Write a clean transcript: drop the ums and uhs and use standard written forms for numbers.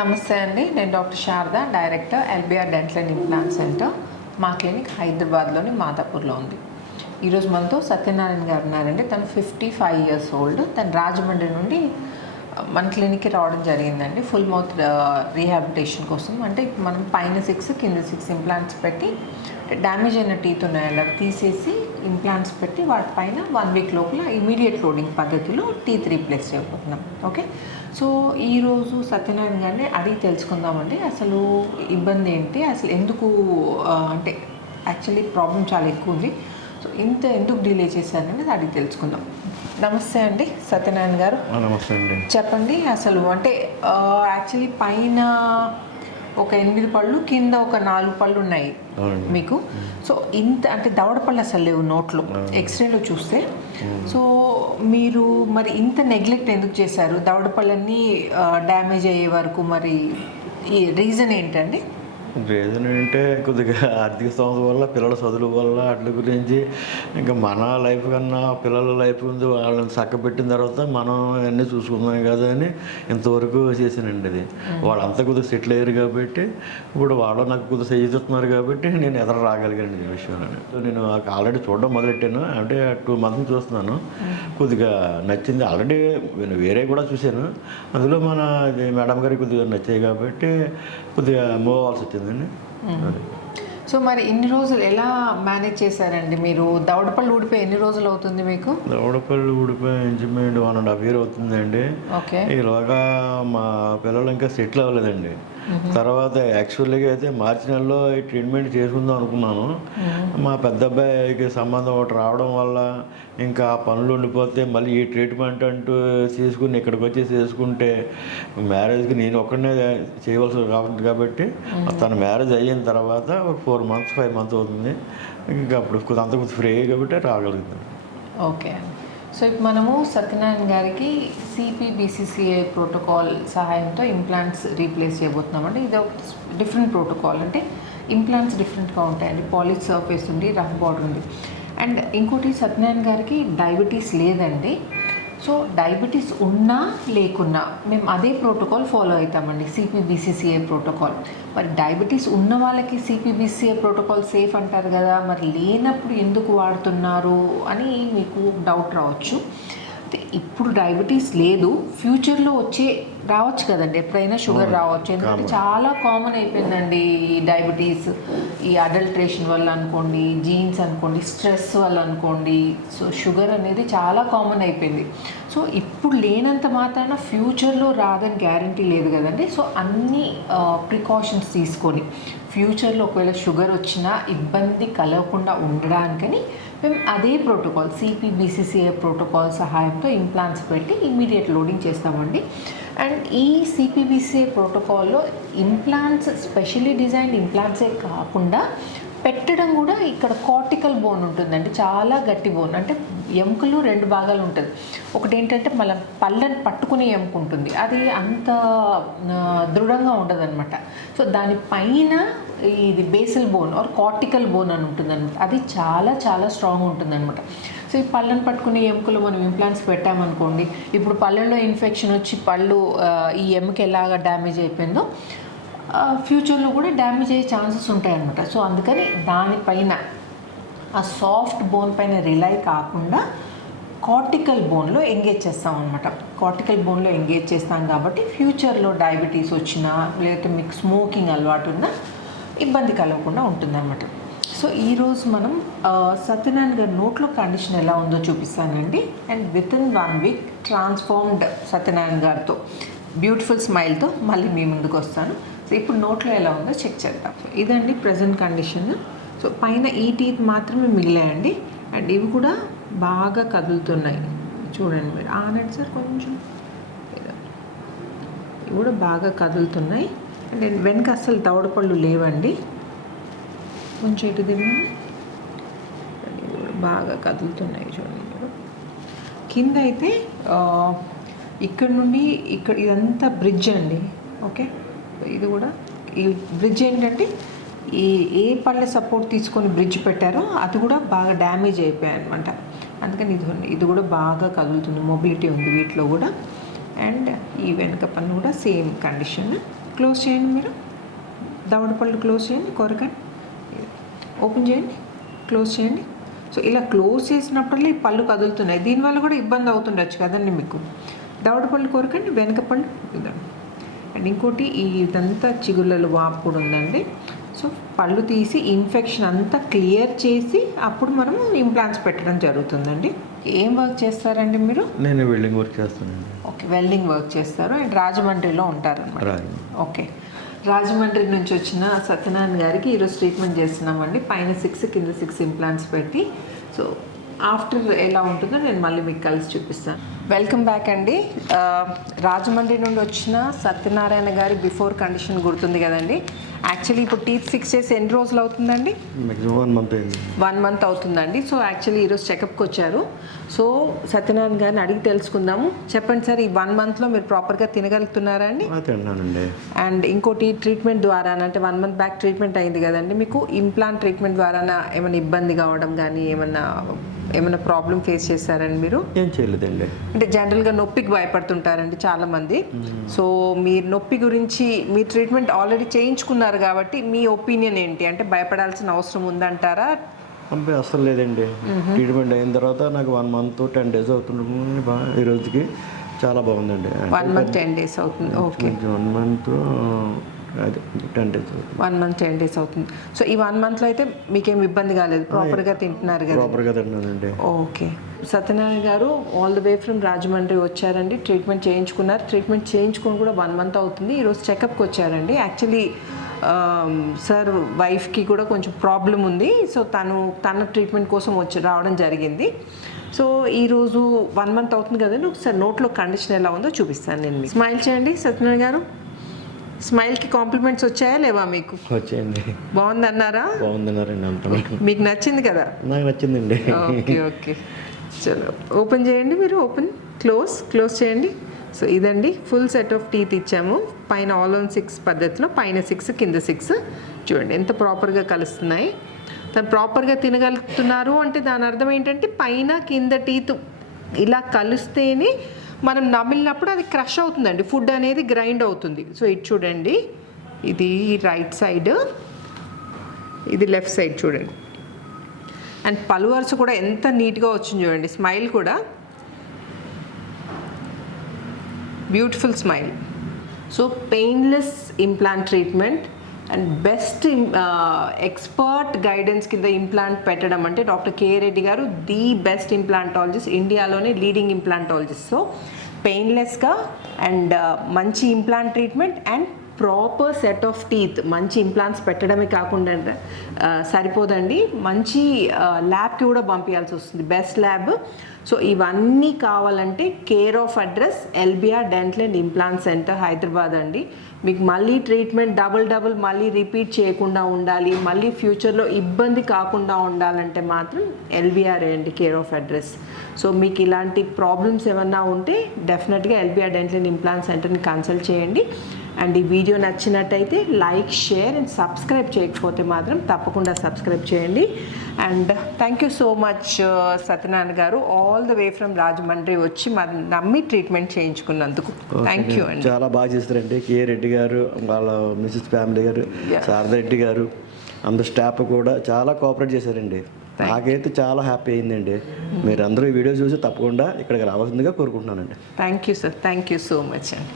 నమస్తే అండి, నేను doctor Sharada, director LBR dental and implant centre. మా క్లినిక్ హైదరాబాద్లోని మాదాపూర్లో ఉంది. ఈరోజు మనతో సత్యనారాయణ గారు ఉన్నారండి. తను 55 years ఓల్డ్. తను రాజమండ్రి నుండి మన క్లినిక్కి రావడం జరిగిందండి ఫుల్ మౌత్ రీహాబిలిటేషన్ కోసం. అంటే మనం పైన 6 కింద 6 ఇంప్లాంట్స్ పెట్టి డ్యామేజ్ అయిన టీత్ ఉన్నాయి అలా తీసేసి ఇంప్లాంట్స్ పెట్టి వాటిపైన 1 week లోపల ఇమీడియట్ లోడింగ్ పద్ధతిలో టీత్ రీప్లేస్ చేయబోతున్నాం. ఓకే, సో ఈరోజు సత్యనారాయణ గారిని అడిగి తెలుసుకుందామండి. అసలు ఇబ్బంది ఏంటి, అసలు ఎందుకు అంటే యాక్చువల్లీ ప్రాబ్లం చాలా ఎక్కువ ఉంది. సో ఇంత ఎందుకు డిలే చేశారని అడిగి తెలుసుకుందాం. నమస్తే అండి సత్యనారాయణ గారు. నమస్తే అండి. చెప్పండి అసలు అంటే యాక్చువల్లీ పైన ఒక 8 పళ్ళు, కింద ఒక 4 పళ్ళు ఉన్నాయి మీకు. సో ఇంత అంటే దవడ పళ్ళు అసలు లేవు నోట్లో, ఎక్స్రేలో చూస్తే. సో మీరు మరి ఇంత నెగ్లెక్ట్ ఎందుకు చేశారు? దవడ పళ్ళన్నీ డ్యామేజ్ అయ్యే వరకు మరి ఈ రీజన్ ఏంటండి? రీజన్ ఏంటంటే కొద్దిగా ఆర్థిక సమస్య వల్ల, పిల్లల చదువుల వల్ల, వాటి గురించి ఇంకా మన లైఫ్ కన్నా పిల్లల లైఫ్ ఉంది, వాళ్ళని చక్కబెట్టిన తర్వాత మనం అన్నీ చూసుకుందాం కదా అని ఇంతవరకు చేశానండి. అది వాళ్ళంతా కొద్దిగా సెటిల్ అయ్యారు కాబట్టి ఇప్పుడు వాళ్ళు నాకు కొద్దిగా చేస్తున్నారు కాబట్టి నేను ఎదురు రాగలిగాను ఈ విషయంలో. సో నేను ఆల్రెడీ చూడడం మొదలెట్టాను, అంటే 2 months చూస్తున్నాను. కొద్దిగా నచ్చింది. ఆల్రెడీ నేను వేరే కూడా చూశాను, అందులో మన మేడం గారికి కొద్దిగా నచ్చాయి కాబట్టి కొద్దిగా మూవ్ అవ్వాల్సి వచ్చింది. సో మరి ఇన్ని రోజులు ఎలా మేనేజ్ చేశారండి మీరు? దవడపళ్ళు ఊడిపోయి ఎన్ని రోజులు అవుతుంది మీకు? దవడపళ్ళు ఊడిపోయి ఇంచుమించు 1.5 year అవుతుందండి. ఓకే, ఈలోగా మా పిల్లలు ఇంకా సెటిల్ అవ్వలేదండి. తర్వాత యాక్చువల్గా అయితే మార్చి నెలలో ఈ ట్రీట్మెంట్ చేసుకుందాం అనుకున్నాను. మా పెద్ద అబ్బాయికి సంబంధం ఒకటి రావడం వల్ల ఇంకా పనులు ఉండిపోతే మళ్ళీ ఈ ట్రీట్మెంట్ అంటూ చేసుకుని ఇక్కడికి వచ్చి చేసుకుంటే మ్యారేజ్కి నేను ఒక్కడనే చేయవలసి కాబట్టి తన మ్యారేజ్ అయిన తర్వాత ఒక 4 months 5 months అవుతుంది. ఇంకా అప్పుడు అంత కొంచెం ఫ్రీ కాబట్టి రాగలుగుతాను. ఓకే, సో ఇప్పుడు మనము సత్యనారాయణ గారికి CPBCCA ప్రోటోకాల్ సహాయంతో ఇంప్లాంట్స్ రీప్లేస్ చేయబోతున్నామండి. ఇది ఒక డిఫరెంట్ ప్రోటోకాల్. అంటే ఇంప్లాంట్స్ డిఫరెంట్గా ఉంటాయండి. పాలిష్ సర్ఫేస్ ఉంది, రఫ్ బార్డర్ ఉంది. అండ్ ఇంకోటి సత్యనారాయణ గారికి డయాబెటీస్ లేదండి. సో డయాబెటీస్ ఉన్నా లేకున్నా మేము అదే ప్రోటోకాల్ ఫాలో అవుతామండి, CPBCCA ప్రోటోకాల్. మరి డయాబెటీస్ ఉన్న వాళ్ళకి CPBCCA ప్రోటోకాల్ సేఫ్ అంటారు కదా, మరి లేనప్పుడు ఎందుకు వాడుతున్నారు అని మీకు డౌట్ రావచ్చు. ఇప్పుడు డయాబెటీస్ లేదు, ఫ్యూచర్లో రావచ్చు కదండి, ఎప్పుడైనా షుగర్ రావచ్చు. ఎందుకంటే చాలా కామన్ అయిపోయిందండి ఈ డయాబెటీస్. ఈ అడల్ట్రేషన్ వల్ల అనుకోండి, జీన్స్ అనుకోండి, స్ట్రెస్ వల్ల అనుకోండి. సో షుగర్ అనేది చాలా కామన్ అయిపోయింది. సో ఇప్పుడు లేనంత మాత్రాన ఫ్యూచర్లో రాదని గ్యారంటీ లేదు కదండి. సో అన్ని ప్రికాషన్స్ తీసుకొని ఫ్యూచర్లో ఒకవేళ షుగర్ వచ్చినా ఇబ్బంది కలగకుండా ఉండడానికని మేము అదే ప్రోటోకాల్ CPBCCA ప్రోటోకాల్ సహాయంతో ఇంప్లాంట్స్ పెట్టి ఇమ్మీడియట్ లోడింగ్ చేస్తామండి. అండ్ ఈ CPBCCA ప్రోటోకాల్లో ఇంప్లాంట్స్ స్పెషల్లీ డిజైన్డ్ ఇంప్లాంట్సే కాకుండా పెట్టడం కూడా ఇక్కడ కార్టికల్ బోన్ ఉంటుందండి, చాలా గట్టి బోన్. అంటే ఎముకలు 2 భాగాలు ఉంటుంది. ఒకటి ఏంటంటే మన పళ్ళని పట్టుకునే ఎముక ఉంటుంది, అది అంత దృఢంగా ఉండదు అనమాట. సో దానిపైన ఇది basal bone or cortical bone అని ఉంటుంది అనమాట, అది చాలా చాలా స్ట్రాంగ్ ఉంటుంది అనమాట. సో ఈ పళ్ళని పట్టుకునే ఎముకలు మనం ఇంప్లాంట్స్ పెట్టామనుకోండి, ఇప్పుడు పళ్ళల్లో ఇన్ఫెక్షన్ వచ్చి పళ్ళు ఈ ఎముక ఎలాగా డ్యామేజ్ అయిపోయిందో ఫ్యూచర్లో కూడా డ్యామేజ్ అయ్యే ఛాన్సెస్ ఉంటాయన్నమాట. సో అందుకని దానిపైన ఆ సాఫ్ట్ బోన్ పైన రిలై కాకుండా కార్టికల్ బోన్లో ఎంగేజ్ చేస్తాం అనమాట. కార్టికల్ బోన్లో ఎంగేజ్ చేస్తాం కాబట్టి ఫ్యూచర్లో డయాబెటీస్ వచ్చినా లేకపోతే మీకు స్మోకింగ్ అలవాటు ఉన్నా ఇబ్బంది కలగకుండా ఉంటుందన్నమాట. సో ఈరోజు మనం సత్యనారాయణ గారి నోట్లో కండిషన్ ఎలా ఉందో చూపిస్తానండి. And within 1 week transformed Satyanarayana గారితో బ్యూటిఫుల్ స్మైల్తో మళ్ళీ మీ ముందుకు వస్తాను. సో ఇప్పుడు నోట్లో ఎలా ఉందో చెక్ చేద్దాం. ఇదండి ప్రజెంట్ కండిషన్. సో పైన ఈ టీత్ మాత్రమే మిగిలాయండి. అండ్ ఇవి కూడా బాగా కదులుతున్నాయి, చూడండి మీరు. ఆనండి సార్ కొంచెం. ఇవి కూడా బాగా కదులుతున్నాయి. అండ్ వెనక అసలు దవడపళ్ళు లేవండి, కొంచెం ఇటు తిరిగి బాగా కదులుతున్నాయి చూడండి మీరు. కింద అయితే ఇక్కడ నుండి ఇక్కడ ఇదంతా బ్రిడ్జ్ అండి. ఓకే, ఇది కూడా ఈ బ్రిడ్జ్ ఏంటంటే ఏ పళ్ళ సపోర్ట్ తీసుకొని బ్రిడ్జ్ పెట్టారో అది కూడా బాగా డ్యామేజ్ అయిపోయాయి అనమాట. అందుకని ఇది కూడా బాగా కదులుతుంది, మొబిలిటీ ఉంది వీటిలో కూడా. అండ్ ఈ వెనక పన్ను కూడా సేమ్ కండిషన్. క్లోజ్ చేయండి మీరు, దవడ పళ్ళు క్లోజ్ చేయండి, కొరకండి, ఓపెన్ చేయండి, క్లోజ్ చేయండి. సో ఇలా క్లోజ్ చేసినప్పుడల్లా ఈ పళ్ళు కదులుతున్నాయి, దీనివల్ల కూడా ఇబ్బంది అవుతుండొచ్చు కదండి మీకు. దవడ పళ్ళు కొరకండి, వెనక పళ్ళు ఇదండి. అండ్ ఇంకోటి ఇదంతా చిగుళ్ళలు వాపు కూడా ఉందండి. సో పళ్ళు తీసి ఇన్ఫెక్షన్ అంతా క్లియర్ చేసి అప్పుడు మనం ఇంప్లాంట్స్ పెట్టడం జరుగుతుందండి. ఏం వర్క్ చేస్తారండి మీరు? నేను వెల్డింగ్ వర్క్ చేస్తానండి. ఓకే, వెల్డింగ్ వర్క్ చేస్తారు అండ్ రాజమండ్రిలో ఉంటారన్నమాట. ఓకే, రాజమండ్రి నుంచి వచ్చిన సత్యనారాయణ గారికి ఈరోజు ట్రీట్మెంట్ చేస్తున్నామండి. పైన 6 కింద 6 ఇంప్లాంట్స్ పెట్టి. సో ఆఫ్టర్ ఎలా ఉంటుందో నేను మళ్ళీ మీకు కలిసి చూపిస్తాను. వెల్కమ్ బ్యాక్ అండి. రాజమండ్రి నుండి వచ్చిన సత్యనారాయణ గారి బిఫోర్ కండిషన్ గుర్తుంది కదండి. యాక్చువల్లీ ఇప్పుడు టీత్ ఫిక్స్ చేసి ఎన్ని రోజులు అవుతుందండి? మ్యాక్సిమం 1 మంత్ అయింది. 1 మంత్ అవుతుందండి. సో యాక్చువల్లీ ఈరోజు చెకప్కి వచ్చారు. సో సత్యనారాయణ గారిని అడిగి తెలుసుకుందాము. చెప్పండి సార్, ఈ 1 మంత్లో మీరు ప్రాపర్గా తినగలుగుతున్నారా అండి? తిన్నానండి. అండ్ ఇంకోటి ట్రీట్మెంట్ ద్వారా అంటే 1 మంత్ బ్యాక్ ట్రీట్మెంట్ అయింది కదండి, మీకు ఇంప్లాంట్ ట్రీట్మెంట్ ద్వారా ఏమైనా ఇబ్బంది కావడం కానీ ఏమైనా ప్రాబ్లం ఫేస్ చేశారండి మీరు? ఏం చేయలేదండి. అంటే జనరల్గా నొప్పికి భయపడుతుంటారండి చాలామంది. సో మీరు నొప్పి గురించి మీ ట్రీట్మెంట్ ఆల్రెడీ చేయించుకున్నారు కాబట్టి మీ ఒపీనియన్ ఏంటి? అంటే భయపడాల్సిన అవసరం ఉందంటారా? అసలు లేదండి. ట్రీట్మెంట్ అయిన తర్వాత నాకు 1 మంత్ 10 డేస్ అవుతుంది. ఈ రోజుకి చాలా బాగుందండి. 1 మంత్ 10 డేస్ అవుతుంది. ఓకే, 1 మంత్ 10 డేస్ అవుతుంది. 1 మంత్ 10 డేస్ అవుతుంది. సో ఈ 1 మంత్లో అయితే మీకేం ఇబ్బంది కాలేదు, ప్రాపర్గా తింటున్నారు కదా? ప్రాపర్గా తింటున్నానండి. Okay, Satyanarayana garu all the way from Rajahmundry వచ్చారండి. ట్రీట్మెంట్ చేయించుకున్నారు. ట్రీట్మెంట్ చేయించుకొని కూడా 1 మంత్ అవుతుంది. ఈరోజు చెకప్కి వచ్చారండి. యాక్చువల్లీ సార్ వైఫ్కి కూడా కొంచెం ప్రాబ్లం ఉంది. సో తన ట్రీట్మెంట్ కోసం రావడం జరిగింది. సో ఈరోజు 1 మంత్ అవుతుంది కదండి. ఒకసారి నోట్లో కండిషన్ ఎలా ఉందో చూపిస్తాను నేను మీకు. స్మైల్ చేయండి సత్యనారాయణ గారు. స్మైల్కి కాంప్లిమెంట్స్ వచ్చాయా లేవా మీకు? వచ్చాయండి. బాగుందన్నారా? బాగుందన్నారండి. అంత మీకు నచ్చింది కదా? నాకు నచ్చిందండి. ఓకే ఓకే, చలో ఓపెన్ చేయండి మీరు. ఓపెన్, క్లోజ్ చేయండి. సో ఇదండి ఫుల్ సెట్ ఆఫ్ టీత్ ఇచ్చాము. పైన ఆల్ ఆన్ 6 పద్ధతిలో, పైన 6 కింద 6. చూడండి ఎంత ప్రాపర్గా కలుస్తున్నాయి. తను ప్రాపర్గా తినగలుగుతున్నారు అంటే దాని అర్థం ఏంటంటే పైన కింద టీత్ ఇలా కలిస్తేనే మనం నమిలినప్పుడు అది క్రష్ అవుతుందండి, ఫుడ్ అనేది గ్రైండ్ అవుతుంది. సో ఇది చూడండి, ఇది రైట్ సైడ్, ఇది లెఫ్ట్ సైడ్ చూడండి. అండ్ పలు వరుస కూడా ఎంత నీట్గా వచ్చింది చూడండి. స్మైల్ కూడా beautiful smile. So painless implant treatment and best expert guidance కింద ఇంప్లాంట్ పెట్టడం అంటే డాక్టర్ కే రెడ్డి గారు ది బెస్ట్ ఇంప్లాంటాలజిస్ట్, ఇండియాలోనే లీడింగ్ ఇంప్లాంటాలజిస్ట్. సో పెయిన్లెస్గా అండ్ మంచి implant treatment and proper set of teeth. మంచి ఇంప్లాంట్స్ పెట్టడమే కాకుండా సరిపోదండి, మంచి ల్యాబ్కి కూడా పంపించాల్సి వస్తుంది, బెస్ట్ ల్యాబ్. సో ఇవన్నీ కావాలంటే care of address LBR dental and implant centre, Hyderabad అండి. మీకు మళ్ళీ ట్రీట్మెంట్ డబుల్ మళ్ళీ రిపీట్ చేయకుండా ఉండాలి, మళ్ళీ ఫ్యూచర్లో ఇబ్బంది కాకుండా ఉండాలంటే మాత్రం ఎల్బిఆర్ అండి కేర్ ఆఫ్ అడ్రస్. సో మీకు ఇలాంటి ప్రాబ్లమ్స్ ఏమన్నా ఉంటే definitely LBR dental and implant సెంటర్ని కన్సల్ట్ చేయండి. అండ్ ఈ వీడియో నచ్చినట్టయితే లైక్, షేర్ అండ్ సబ్స్క్రైబ్ చేయకపోతే మాత్రం తప్పకుండా సబ్స్క్రైబ్ చేయండి. And thank you so much Satyanarayana garu, all the way from Rajahmundry వచ్చి మరి నమ్మి ట్రీట్మెంట్ చేయించుకున్నందుకు థ్యాంక్ యూ అండి. చాలా బాగా చేస్తారండి కే రెడ్డి గారు, వాళ్ళ మిసెస్ ఫ్యామిలీ గారు, శారదా రెడ్డి గారు, అందరు స్టాఫ్ కూడా చాలా కోఆపరేట్ చేశారండి. నాకైతే చాలా హ్యాపీ అయిందండి. మీరు అందరూ ఈ వీడియో చూసి తప్పకుండా ఇక్కడికి రావాల్సిందిగా కోరుకుంటున్నానండి. Thank you sir, thank you so much అండి.